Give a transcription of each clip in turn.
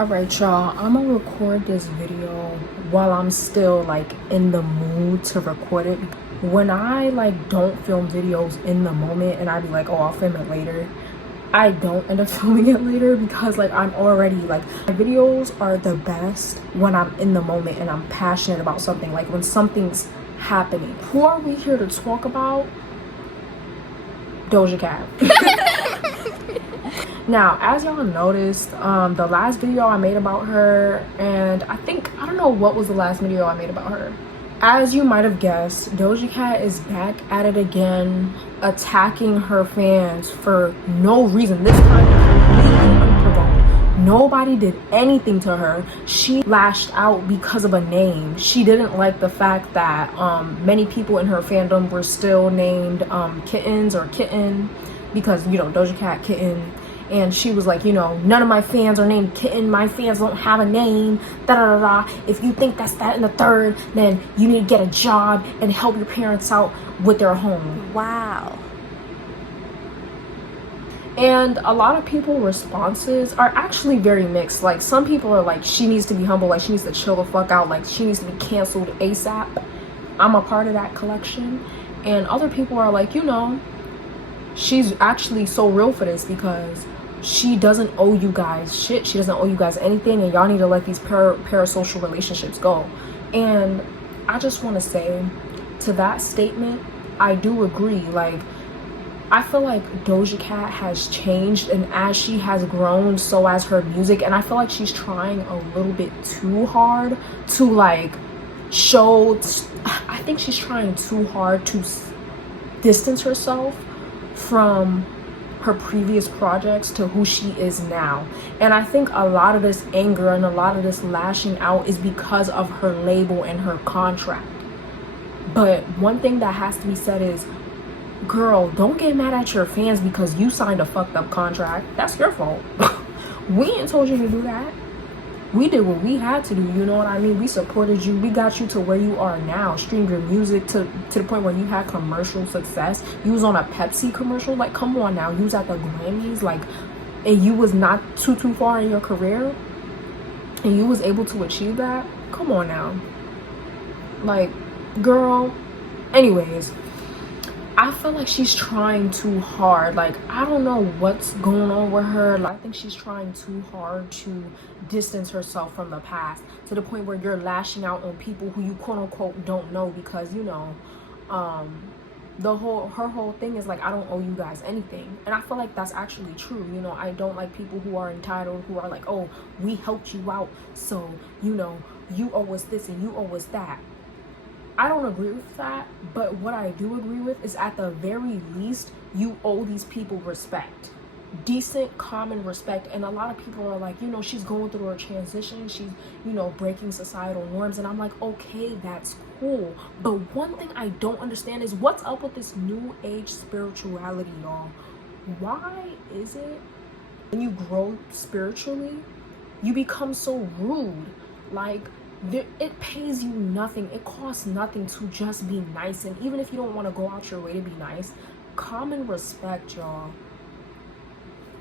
Alright, y'all, I'm gonna record this video while I'm still like in the mood to record it. When I like don't film videos in the moment and I be like, oh, I'll film it later, I don't end up filming it later because like I'm already like, my videos are the best when I'm in the moment and I'm passionate about something, like when something's happening. Who are we here to talk about? Doja Cat. Now, as y'all noticed, the last video I made about her, and I don't know what was the last video I made about her. As you might have guessed, Doja Cat is back at it again, attacking her fans for no reason. This time, completely unprovoked. Nobody did anything to her. She lashed out because of a name. She didn't like the fact that many people in her fandom were still named kittens or kitten, because, you know, Doja Cat, kitten. And she was like, you know, none of my fans are named Kitten. My fans don't have a name. Da da da da. If you think that's that in the third, then you need to get a job and help your parents out with their home. Wow. And a lot of people's responses are actually very mixed. Like, some people are like, she needs to be humble. Like, she needs to chill the fuck out. Like, she needs to be canceled ASAP. I'm a part of that collection. And other people are like, you know, she's actually so real for this because she doesn't owe you guys shit. She doesn't owe you guys anything, and y'all need to let these parasocial relationships go. And I just want to say to that statement, I do agree. Like, I feel like Doja Cat has changed, and as she has grown, so has her music. And I feel like she's trying a little bit too hard to like show. I think she's trying too hard to distance herself from her previous projects to who she is now. And I think a lot of this anger and a lot of this lashing out is because of her label and her contract. But one thing that has to be said is, girl, don't get mad at your fans because you signed a fucked up contract. That's your fault. We ain't told you to do that. We did what we had to do, you know what I mean? We supported you. We got you to where you are now. Streamed your music to the point where you had commercial success. You was on a Pepsi commercial. Like, come on now. You was at the Grammys, like, and you was not too far in your career, and you was able to achieve that. Come on now. Like, girl. Anyways, I feel like she's trying too hard. Like, I don't know what's going on with her. Like, I think she's trying too hard to distance herself from the past to the point where you're lashing out on people who you quote unquote don't know because, you know, her whole thing is like, I don't owe you guys anything. And I feel like that's actually true. You know, I don't like people who are entitled, who are like, oh, we helped you out, so, you know, you owe us this and you owe us that. I don't agree with that, but what I do agree with is, at the very least, you owe these people respect. Decent, common respect. And a lot of people are like, you know, she's going through her transition. She's, you know, breaking societal norms. And I'm like, okay, that's cool. But one thing I don't understand is what's up with this new age spirituality, y'all. Why is it when you grow spiritually, you become so rude? Like, it pays you nothing. It costs nothing to just be nice. And even if you don't want to go out your way to be nice, common respect, y'all.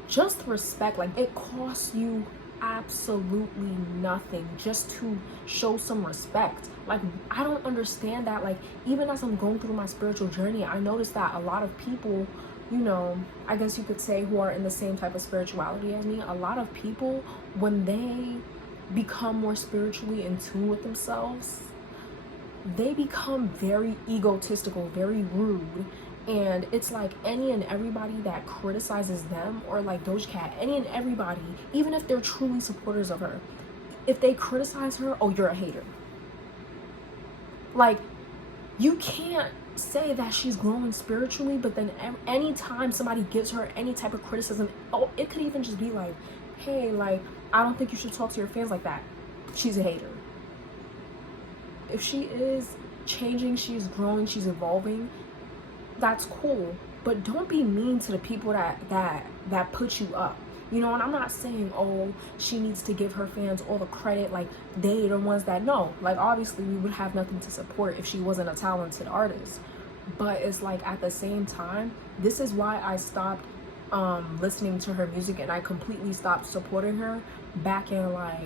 Just respect. Like, it costs you absolutely nothing just to show some respect. Like, I don't understand that. Like, even as I'm going through my spiritual journey, I noticed that a lot of people, you know, I guess you could say, who are in the same type of spirituality as me, a lot of people, when they become more spiritually in tune with themselves, they become very egotistical, very rude. And it's like any and everybody that criticizes them, or like Doja Cat, any and everybody, even if they're truly supporters of her, if they criticize her, oh, you're a hater. Like, you can't say that she's growing spiritually, but then anytime somebody gives her any type of criticism, oh, it could even just be like, hey, like, I don't think you should talk to your fans like that. She's a hater. If she is changing, she's growing, she's evolving, that's cool. But don't be mean to the people that put you up. You know, and I'm not saying, oh, she needs to give her fans all the credit, like they the ones that know. Like, obviously we would have nothing to support if she wasn't a talented artist. But it's like, at the same time, this is why I stopped listening to her music, and I completely stopped supporting her back in like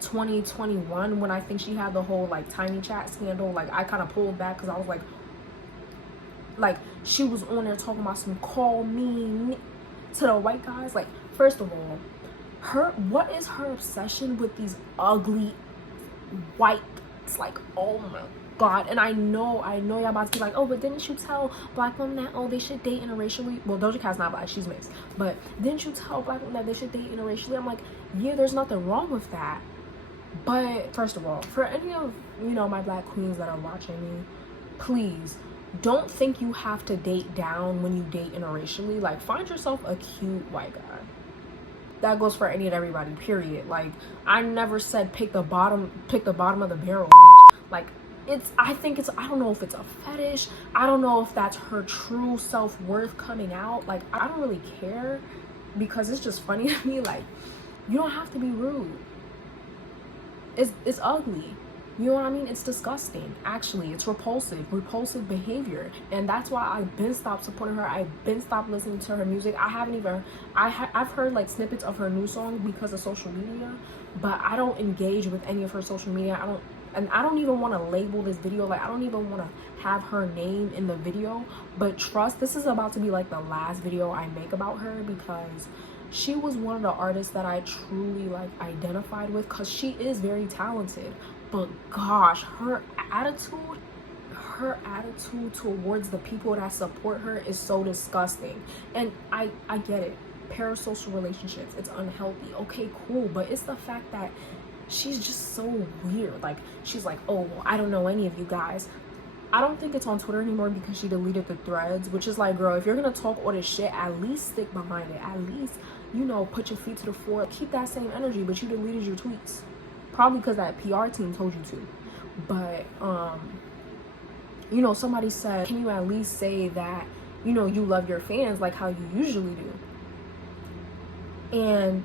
2021 when I think she had the whole like Tiny Chat scandal. Like I kind of pulled back because I was like she was on there talking about some call me to the white guys. Like, first of all, what is her obsession with these ugly whites? Like, oh my god. And I know y'all about to be like, oh, but didn't you tell black women that, oh, they should date interracially? Well, Doja Cat's not black, she's mixed. But didn't you tell black women that they should date interracially? I'm like, yeah, there's nothing wrong with that. But first of all, for any of, you know, my black queens that are watching me, please don't think you have to date down when you date interracially. Like, find yourself a cute white guy. That goes for any and everybody, period. Like, I never said pick the bottom of the barrel, bitch. Like, I don't know if it's a fetish. I don't know if that's her true self-worth coming out. Like, I don't really care, because it's just funny to me. Like, you don't have to be rude. It's ugly. You know what I mean? It's disgusting. Actually, it's repulsive behavior. And that's why I've been stopped supporting her. I've been stopped listening to her music. I've heard like snippets of her new song because of social media, but I don't engage with any of her social media. I don't even want to label this video. Like, I don't even want to have her name in the video. But trust, this is about to be like the last video I make about her, because she was one of the artists that I truly like identified with, because she is very talented. But gosh, her attitude towards the people that support her is so disgusting. And I get it. Parasocial relationships, it's unhealthy. Okay, cool. But it's the fact that she's just so weird. Like, she's like, oh, well, I don't know any of you guys. I don't think it's on Twitter anymore because she deleted the threads, which is like, girl, if you're gonna talk all this shit, at least stick behind it. At least, you know, put your feet to the floor. Keep that same energy, but you deleted your tweets. Probably because that PR team told you to. But, you know, somebody said, can you at least say that, you know, you love your fans like how you usually do? And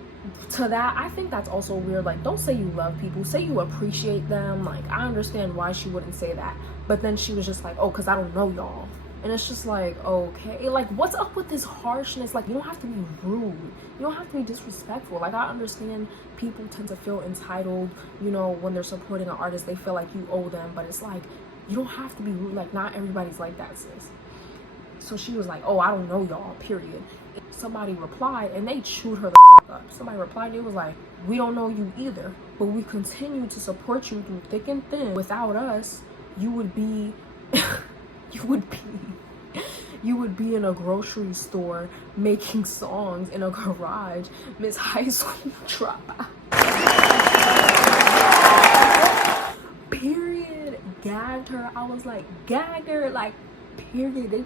to that, I think that's also weird. Like, don't say you love people, say you appreciate them. Like, I understand why she wouldn't say that, but then she was just like, oh, because I don't know y'all. And it's just like, okay, like, what's up with this harshness? Like, you don't have to be rude, you don't have to be disrespectful. Like, I understand people tend to feel entitled, you know, when they're supporting an artist, they feel like you owe them, but it's like, you don't have to be rude. Like, not everybody's like that, sis. So she was like, oh, I don't know y'all, period. Somebody replied, and they chewed her the fuck up. Somebody replied, it was like, we don't know you either, but we continue to support you through thick and thin. Without us, you would be you would be in a grocery store making songs in a garage. Miss High School Dropout. Period. Gagged her. I was like, gagged her, like, period. They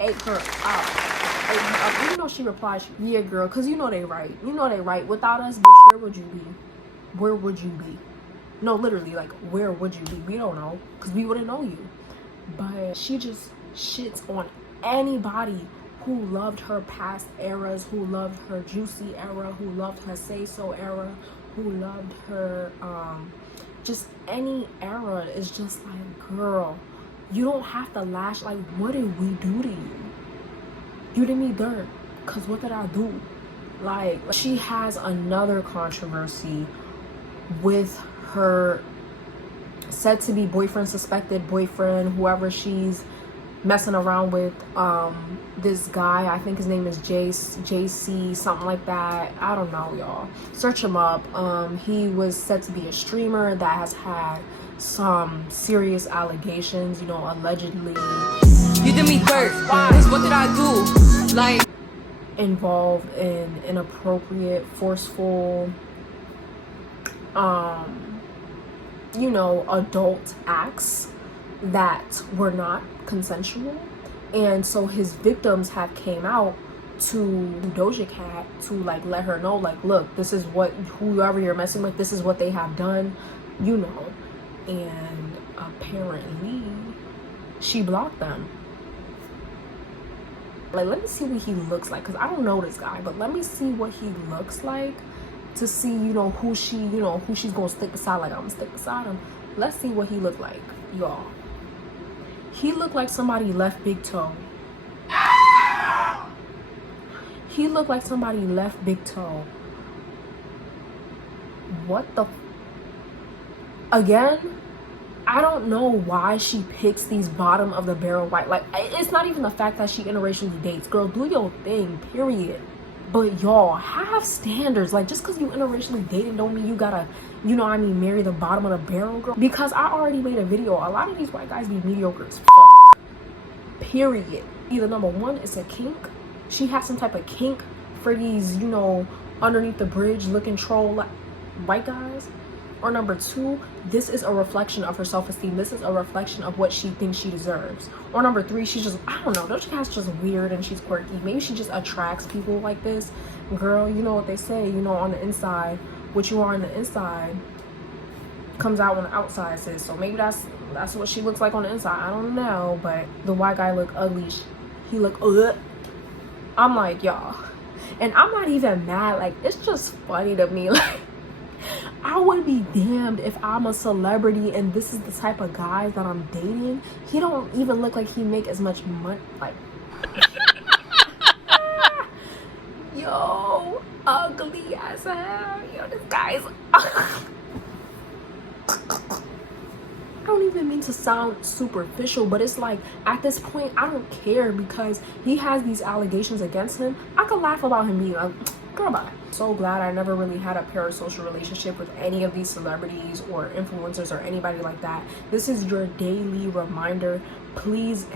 ate her up. Even though she replied, yeah, girl, because you know they right. You know they right. Without us, bitch, where would you be? Where would you be? No, literally, like, where would you be? We don't know, because we wouldn't know you. But she just shits on anybody who loved her past eras, who loved her Juicy era, who loved her Say So era, who loved her, just any era. Is just like, girl, you don't have to lash. Like, what did we do to you? You did me dirt, because what did I do? Like, she has another controversy with her said to be boyfriend, suspected boyfriend, whoever she's messing around with. This guy, I think his name is JC, something like that. I don't know, y'all. Search him up. He was said to be a streamer that has had some serious allegations, you know, allegedly. You did me dirt. What did I do? Like, involved in inappropriate, forceful, you know, adult acts that were not consensual. And so his victims have came out to Doja Cat to like let her know, like, look, this is what, whoever you're messing with, this is what they have done, you know. And apparently she blocked them. Like, let me see what he looks like, because I don't know this guy, but let me see what he looks like to see, you know, who she's gonna stick beside. Like, I'm gonna stick beside him. Let's see what he looked like, y'all. He looked like somebody left Big Toe. He looked like somebody left Big Toe. What the again, I don't know why she picks these bottom of the barrel white. Like, it's not even the fact that she interracially dates. Girl, do your thing, period. But y'all, have standards. Like, just because you interracially dating don't mean you gotta, you know what I mean, marry the bottom of the barrel, girl. Because I already made a video. A lot of these white guys be mediocre as fuck. Period. Either number one, it's a kink. She has some type of kink for these, you know, underneath the bridge looking troll like white guys. Or number two, this is a reflection of her self-esteem. This is a reflection of what she thinks she deserves. Or number three, she's just, I don't know, Doja Cat's just weird and she's quirky. Maybe she just attracts people like this. Girl, you know what they say, you know, on the inside, what you are on the inside comes out on the outside, sis. So maybe that's what she looks like on the inside. I don't know, but the white guy look ugly. He look, ugh. I'm like, y'all. And I'm not even mad. Like, it's just funny to me. Like, I would be damned if I'm a celebrity and this is the type of guys that I'm dating. He don't even look like he make as much money. Like, yo, ugly as hell. Yo, this guy's. I don't even mean to sound superficial, but it's like at this point I don't care because he has these allegations against him. I could laugh about him being like, girl, bye. So glad I never really had a parasocial relationship with any of these celebrities or influencers or anybody like that. This is your daily reminder. Please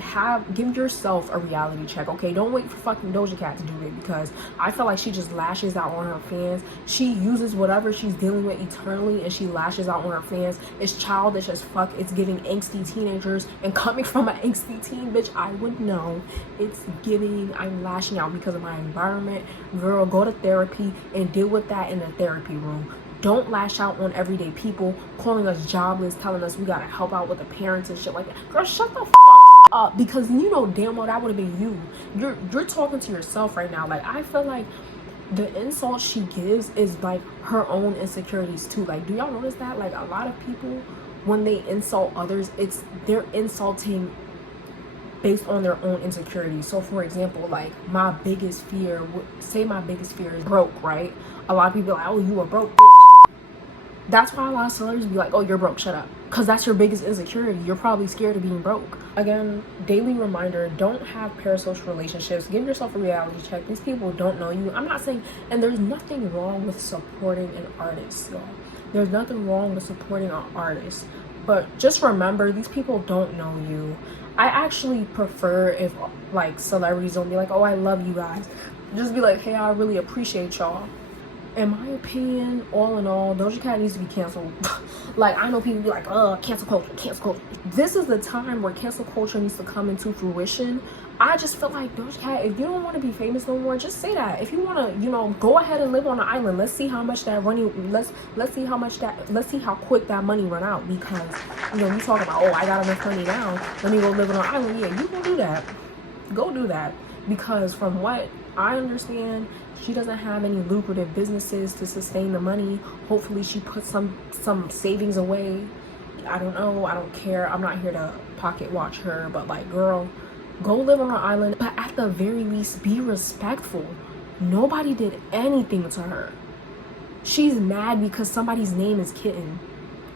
give yourself a reality check, okay? Don't wait for fucking Doja Cat to do it, because I feel like she just lashes out on her fans. She uses whatever she's dealing with eternally and she lashes out on her fans. It's childish as fuck. It's giving angsty teenagers, and coming from an angsty teen, bitch, I would know. It's giving, I'm lashing out because of my environment. Girl, go to therapy and deal with that in the therapy room. Don't lash out on everyday people, calling us jobless, telling us we gotta help out with the parents and shit like that. Girl, shut the up, because you know damn well that would have been you. You're talking to yourself right now. Like, I feel like the insult she gives is like her own insecurities too. Like, do y'all notice that? Like, a lot of people, when they insult others, they're insulting based on their own insecurities. So for example, like, my biggest fear is broke, right? A lot of people are like, oh, you a broke bitch. That's why a lot of celebrities be like, oh, you're broke, shut up. Because that's your biggest insecurity. You're probably scared of being broke. Again, daily reminder, don't have parasocial relationships. Give yourself a reality check. These people don't know you. I'm not saying, and there's nothing wrong with supporting an artist, y'all. There's nothing wrong with supporting an artist. But just remember, these people don't know you. I actually prefer if, like, celebrities don't be like, oh, I love you guys. Just be like, hey, I really appreciate y'all. In my opinion, all in all, Doja Cat needs to be canceled. Like, I know people be like, cancel culture, cancel culture. This is the time where cancel culture needs to come into fruition. I just feel like, Doja Cat, if you don't want to be famous no more, just say that. If you want to, you know, go ahead and live on an island. Let's see how much that money, let's see how quick that money run out. Because, you know, you talk about, oh, I got enough money now, let me go live on an island. Yeah, you go do that. Go do that. Because from what I understand, she doesn't have any lucrative businesses to sustain the money. Hopefully she puts some savings away. I don't know, I don't care. I'm not here to pocket watch her, but like, girl, go live on an island, but at the very least be respectful. Nobody did anything to her. She's mad because somebody's name is Kitten.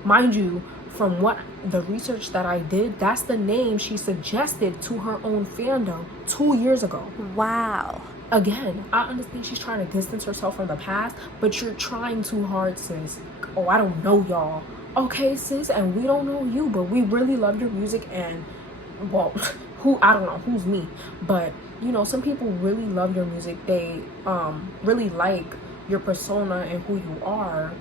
Mind you, from what the research that I did, that's the name she suggested to her own fandom 2 years ago. Wow. Again, I understand she's trying to distance herself from the past, but you're trying too hard, sis. Oh, I don't know y'all. Okay, sis, and we don't know you, but we really love your music, and, well, I don't know, who's me? But, you know, some people really love your music. They really like your persona and who you are.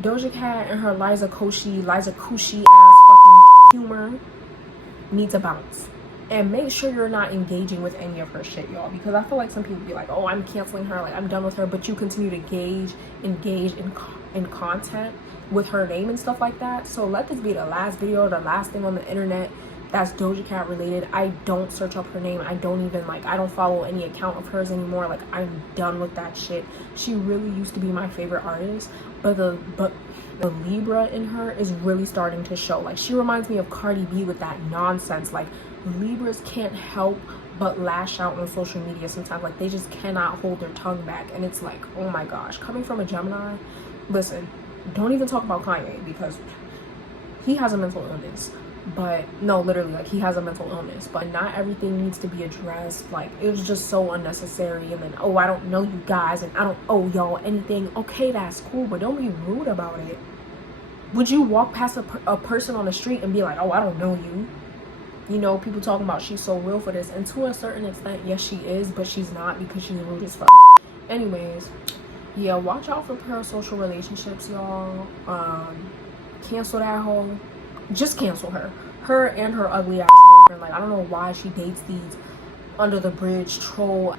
Doja Cat and her Liza Koshy ass fucking humor needs a bounce. And make sure you're not engaging with any of her shit, y'all. Because I feel like some people be like, oh, I'm canceling her, like, I'm done with her. But you continue to engage in content with her name and stuff like that. So let this be the last video, the last thing on the internet that's Doja Cat related. I don't search up her name. I don't even, like, I don't follow any account of hers anymore. Like, I'm done with that shit. She really used to be my favorite artist. But the Libra in her is really starting to show. Like, she reminds me of Cardi B with that nonsense. Like, Libras can't help but lash out on social media sometimes. Like, they just cannot hold their tongue back, and it's like, oh my gosh, coming from a Gemini, listen, don't even talk about Kanye, because he has a mental illness. But no, literally, like, he has a mental illness, but not everything needs to be addressed. Like, it was just so unnecessary. And then, oh, I don't know you guys, and I don't owe y'all anything. Okay, that's cool, but don't be rude about it. Would you walk past a person on the street and be like, oh, I don't know you? You know, people talking about she's so real for this, and to a certain extent, yes, she is, but she's not, because she's rude as fuck. Anyways, yeah, watch out for parasocial relationships, y'all. Cancel that hoe. Just cancel her and her ugly ass boyfriend. Like, I don't know why she dates these under the bridge troll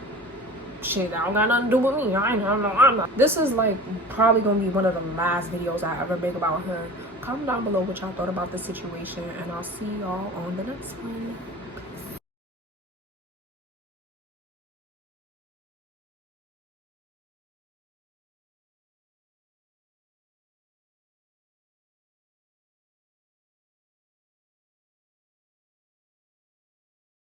shit. I don't got nothing to do with me. I'm not. This is like probably gonna be one of the last videos I ever make about her. Comment down below what y'all thought about the situation, and I'll see y'all on the next one.